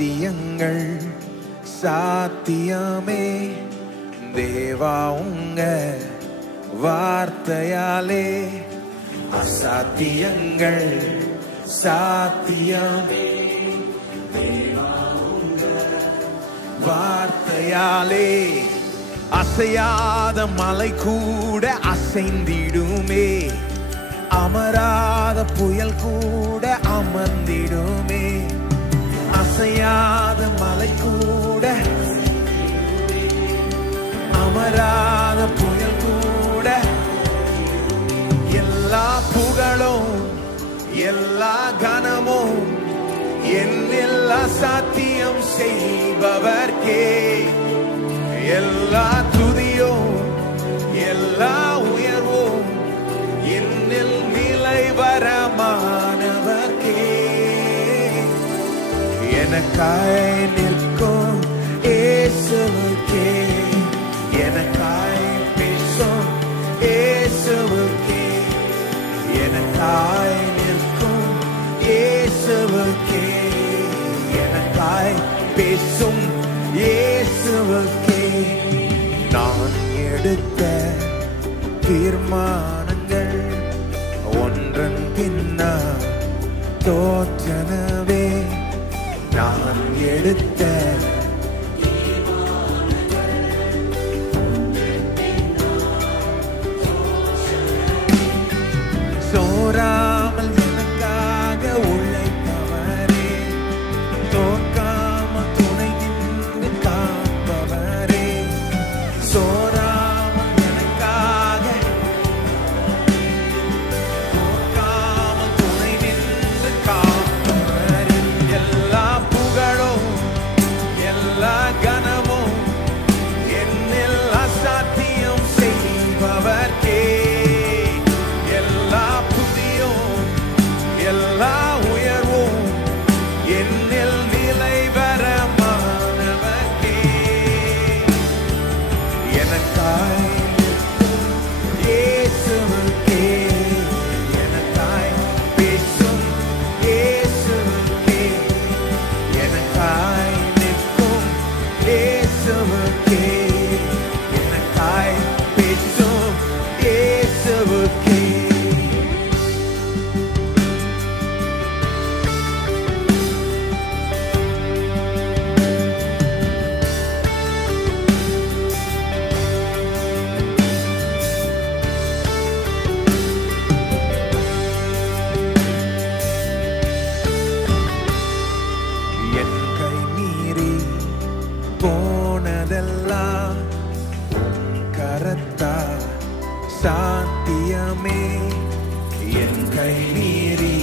சத்தியங்கள் சாத்தியமே தேவா உங்க வார்த்தையாலே. அசாத்தியங்கள் சாத்தியமே தேவா உங்க வார்த்தையாலே. அசையாத மலை கூட அசைந்திடுமே, அமராத புயல் கூட அமர்ந்திடுமே. அசையாத மலை கூட அமராத புயல் கூட. எல்லா புகழும் எல்லா கனமும் என்னில் அசாத்தியம் செய்பவர்க்கே. எல்லா துதியும் எல்லா உயர்வும் என்னில் நிலைவரமானவர்க்கே. எனக்காய் நிற்கும் இயேசுவுக்கே, எனக்காய் பேசும் இயேசுவுக்கே, எனக்காய் நிற்கும் இயேசுவுக்கே, எனக்காய் பேசும் இயேசுவுக்கே. நான் எடுத்த தீர்மானங்கள் ஒன்றன் பின்னா தோற்றனவே. நான் எடுத்த சோராமல் எனக்காக உழைத்தவரே, தோற்காமல் துணை நின்று காப்பவரே. சோராமல் எனக்காக தோற்காமல் துணை நின்று காப்பவரே. எல்லா புகழும் எல்லா கனமும் என்னில் அசாத்தியம் செய்பவர்க்கே. எல்லா புதியும் எல்லா உயர்வும் என்னில் நிலைவரமானவர்க்கே. எனக்காய் நிற்கும் இயேசுவுக்கே, எனக்காய் பேசும் இயேசுவுக்கே, எனக்காய் நிற்கும் இயேசுவுக்கே, எனக்காய் பேசும் இயேசுவுக்கே. என் கை மீறி போனதெல்லாம் உம் கரத்தா சாத்தியமே. என் கை மீறி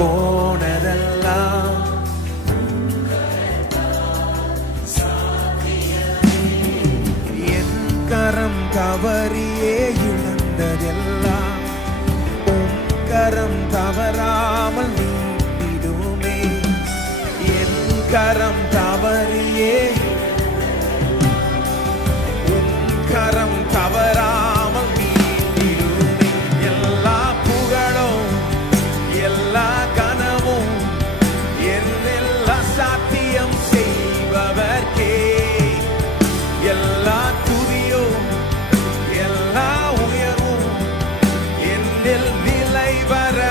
போனதெல்லாம் என் கரம் தவறியே இழந்ததெல்லாம் உம் கரம் தவறாமல் நீட்டிடுமே. என் கரம் தவறியே உம் கரம் தவறாமல் நீட்டிடுமே. எல்லா புகழும் எல்லா கனமும் என்னில் அசாத்தியம் செய்பவர்க்கே. எல்லா துதியும் எல்லா உயர்வும் என்னில் நிலைவரமானவர்க்கே.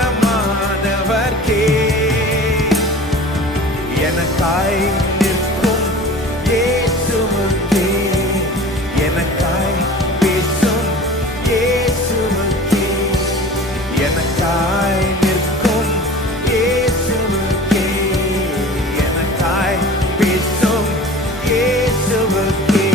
எனக்காய் நிற்கும் இயேசுவுக்கே, எனக்காய் பேசும் இயேசுவுக்கே, எனக்காய் நிற்கும் இயேசுவுக்கே, எனக்காய் பேசும் இயேசுவுக்கே.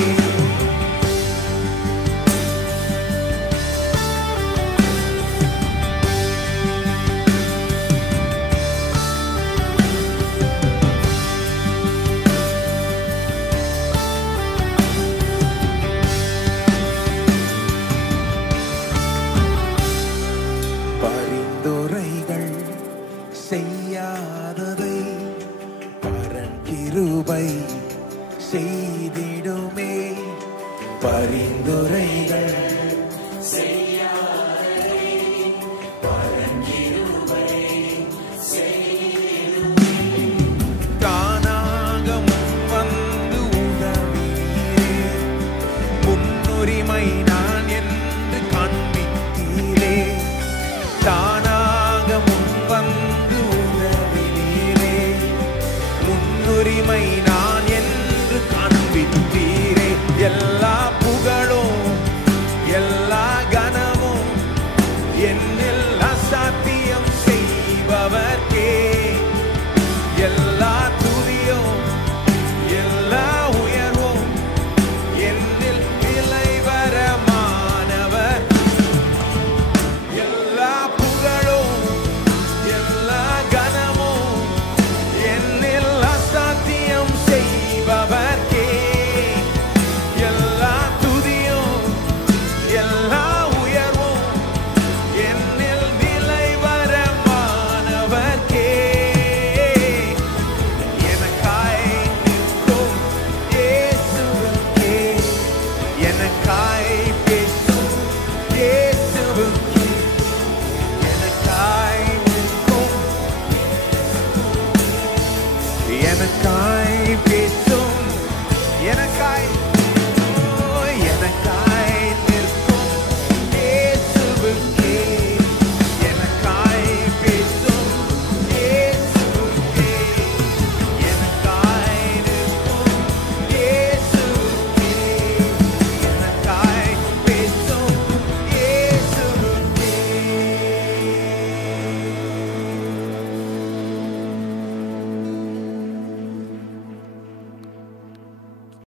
பரிந்து எல்லாம்